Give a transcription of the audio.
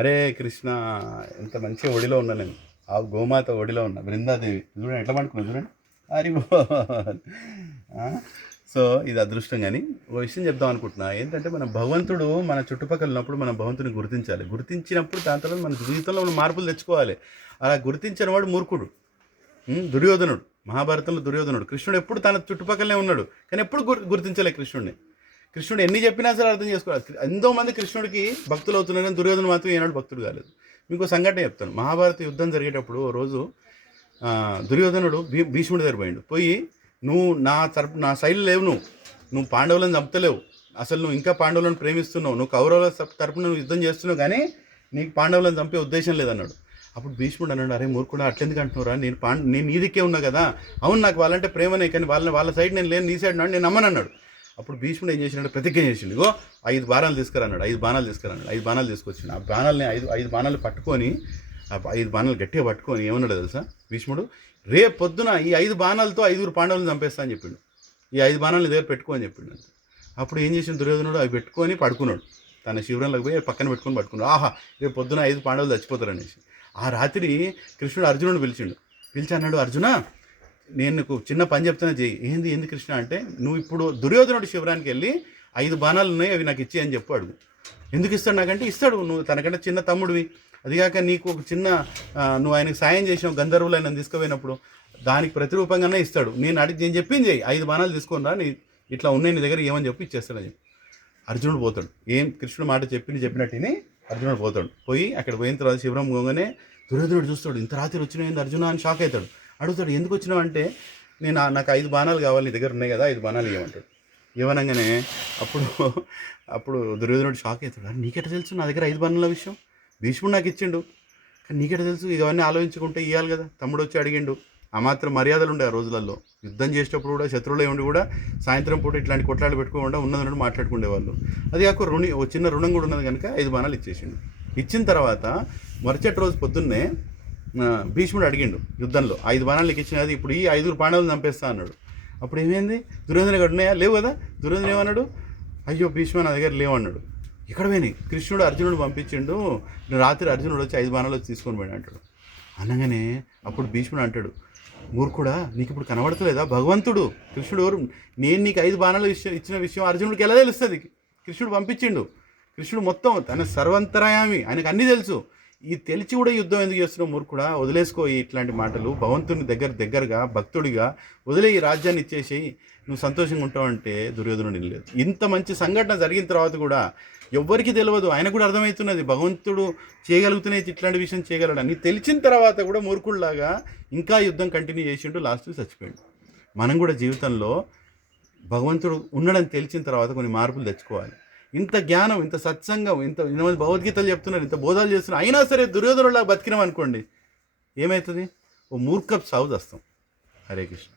అరే కృష్ణ, ఎంత మంచిగా ఒడిలో ఉన్నా నేను. ఆ గోమాత ఒడిలో ఉన్నా, బృందాదేవి చూడండి ఎట్లా పండుకున్నా చూడండి. హరి బోల్. ఆ, సో ఇది అదృష్టం. కానీ ఒక విషయం చెప్దాం అనుకుంటున్నా ఏంటంటే, మన భగవంతుడు మన చుట్టుపక్కల ఉన్నప్పుడు మనం భగవంతుని గుర్తించాలి. గుర్తించినప్పుడు దాని తర్వాత మన జీవితంలో మనం మార్పులు తెచ్చుకోవాలి. అలా గుర్తించిన వాడు మూర్ఖుడు. దుర్యోధనుడు, మహాభారతంలో దుర్యోధనుడు. కృష్ణుడు ఎప్పుడు తన చుట్టుపక్కలనే ఉన్నాడు, కానీ ఎప్పుడు గుర్తించలే కృష్ణుడిని. కృష్ణుడు ఎన్ని చెప్పినా సరే అర్థం చేసుకోవాలి. ఎంతో మంది కృష్ణుడికి భక్తులు అవుతున్నారు, కానీ దుర్యోధన మాత్రం ఏనాడు భక్తుడు కాలేదు. మీకు సంఘటన చెప్తాను. మహాభారత యుద్ధం జరిగేటప్పుడు ఓ రోజు దుర్యోధనుడు భీష్ముడి దగ్గర పోయిండు. పోయి, నువ్వు నా సైడ్ లేవు, నువ్వు పాండవులను చంపుతలేవు, అసలు నువ్వు ఇంకా పాండవులను ప్రేమిస్తున్నావు, నువ్వు కౌరవుల తరపున నువ్వు యుద్ధం చేస్తున్నావు, కానీ నీకు పాండవులను చంపే ఉద్దేశం లేదన్నాడు. అప్పుడు భీష్ముడు అన్నాడు, అరే మూర్ఖుడా, అట్లెందుకు అంటున్నారా, నేను నీ దిక్కే ఉన్నా కదా, అవును నాకు వాళ్ళంటే ప్రేమనే, కానీ వాళ్ళ సైడ్ నేను లేను, నీ సైడ్ నేను నమ్మనన్నాడు. అప్పుడు భీష్ముడు ఏం చేసినాడు, ప్రతిజ్ఞ చేసిండు. ఇగో 5 బాణాలు తీసుకురన్నాడు. 5 బాణాలు తీసుకురన్నాడు. 5 బాణాలు తీసుకొచ్చిండు. ఆ బాణాలని ఐదు బాణాలు పట్టుకొని, ఆ 5 బాణాలు గట్టిగా పట్టుకొని ఏమన్నాడు తెలుసా భీష్ముడు, రేపు పొద్దున ఈ 5 బాణాలతో 5 పాండవులను చంపేస్తా అని చెప్పిండు. ఈ 5 బాణాలను దగ్గర పెట్టుకో అని చెప్పిండు. అప్పుడు ఏం చేసిన దుర్యోధనుడు, అవి పెట్టుకొని పడుకున్నాడు. తన శిబిరంలోకి పోయి పక్కన పట్టుకున్నాడు. ఆహా, రేపు పొద్దున 5 పాండవులు చచ్చిపోతారు అనేసి. ఆ రాత్రి కృష్ణుడు అర్జునుడు పిలిచి అన్నాడు, అర్జున, నేను నీకు చిన్న పని చెప్తానే చెయ్యి. ఏంది కృష్ణ అంటే, నువ్వు ఇప్పుడు దుర్యోధనుడి శిబిరానికి వెళ్ళి 5 బాణాలు ఉన్నాయి, అవి నాకు ఇచ్చి అని చెప్పు అడుగు. ఎందుకు ఇస్తాడు నాకంటే, ఇస్తాడు, నువ్వు తనకంటే చిన్న తమ్ముడివి. అదిగాక నీకు ఒక చిన్న నువ్వు ఆయనకు సాయం చేసావు, గంధర్వులు ఆయన తీసుకుపోయినప్పుడు, దానికి ప్రతిరూపంగానే ఇస్తాడు. నేను చెప్పింది చెయ్యి, 5 బాణాలు తీసుకుని రా, ఇట్లా ఉన్నాయి నీ దగ్గర, ఏమని చెప్పి ఇచ్చేస్తాడని చెప్పి అర్జునుడు పోతాడు. కృష్ణుడు మాట చెప్పినట్టుని అర్జునుడు పోతాడు. పోయి అక్కడ పోయిన తర్వాత శిబిరం పోగానే దుర్యోధనుడు చూస్తాడు, ఇంత రాత్రి వచ్చినాయింది అర్జున అని షాక్ అవుతాడు. అడుగుతాడు, ఎందుకు వచ్చినావు అంటే, నాకు 5 బాణాలు కావాలి, నీ దగ్గర ఉన్నాయి కదా, 5 బాణాలు ఇవ్వమంటాడు. ఇవ్వనంగానే అప్పుడు దుర్యోధనుడు షాక్ అవుతాడు, అని నీకెట తెలుసు నా దగ్గర 5 బాణాల విషయం, భీష్ముడు నాకు ఇచ్చిండు, కానీ నీకెట తెలుసు, ఇవన్నీ ఆలోచించుకుంటే ఇవ్వాలి కదా, తమ్ముడు వచ్చి అడిగిండు. ఆ మాత్రం మర్యాదలు ఉండే ఆ రోజులలో. యుద్ధం చేసేటప్పుడు కూడా శత్రువులే ఉండి కూడా సాయంత్రం పూట ఇట్లాంటి కొట్లాడి పెట్టుకోకుండా ఉన్నది మాట్లాడుకునేవాళ్ళు. అది కాక ఓ చిన్న రుణం కూడా ఉన్నది కనుక 5 బాణాలు ఇచ్చేసిండు. ఇచ్చిన తర్వాత మరుసటి రోజు పొద్దున్నే భీష్ముడు అడిగిండు యుద్ధంలో, 5 బాణాలు ఇచ్చినది, ఇప్పుడు ఈ 5 పాండవులు చంపేస్తా అన్నాడు. అప్పుడు ఏమైంది, దుర్యోధన గడు ఉన్నాయా, లేవు కదా. దుర్యోధన ఏమన్నాడు, అయ్యో భీష్మ నా దగ్గర లేవన్నాడు. ఇక్కడ పోయినాయి, కృష్ణుడు అర్జునుడు పంపించిండు, రాత్రి అర్జునుడు వచ్చి 5 బాణాలు వచ్చి తీసుకొని పోయాడు అంటాడు. అనగానే అప్పుడు భీష్ముడు అంటాడు, మూర్ఖుడా, నీకు ఇప్పుడు కనబడతలేదా భగవంతుడు కృష్ణుడు ఎవరు, నేను నీకు 5 బాణాలు ఇచ్చిన విషయం అర్జునుడికి ఎలా తెలుస్తుంది, కృష్ణుడు పంపించిండు, కృష్ణుడు మొత్తం తన సర్వంతరాయామి, ఆయనకు అన్నీ తెలుసు. ఈ తెలిసి కూడా యుద్ధం ఎందుకు చేస్తున్నావు మూర్ఖుడా, వదిలేసుకో ఇట్లాంటి మాటలు, భగవంతుని దగ్గరగా భక్తుడిగా వదిలే, ఈ రాజ్యాన్ని ఇచ్చేసి నువ్వు సంతోషంగా ఉంటావంటే దుర్యోధనుడు లేదు. ఇంత మంచి సంఘటన జరిగిన తర్వాత కూడా ఎవ్వరికి తెలియదు, ఆయన కూడా అర్థమవుతున్నది భగవంతుడు చేయగలుగుతున్న ఇట్లాంటి విషయం చేయగలడని. తెలిసిన తర్వాత కూడా మూర్ఖుడిలాగా ఇంకా యుద్ధం కంటిన్యూ చేసిండు, లాస్ట్కి చచ్చిపోయాడు. మనం కూడా జీవితంలో భగవంతుడు ఉండడని తెలిసిన తర్వాత కొన్ని మార్పులు తెచ్చుకోవాలి. ఇంత జ్ఞానం, ఇంత సత్సంగం, ఇంతమంది భగవద్గీతలు చెప్తున్నారు, ఇంత బోధాలు చేస్తున్నారు, అయినా సరే దుర్యోధనుడిలా బతికినాం అనుకోండి, ఏమవుతుంది, ఓ మూర్ఖపు సాగు చేస్తాం. హరే కృష్ణ.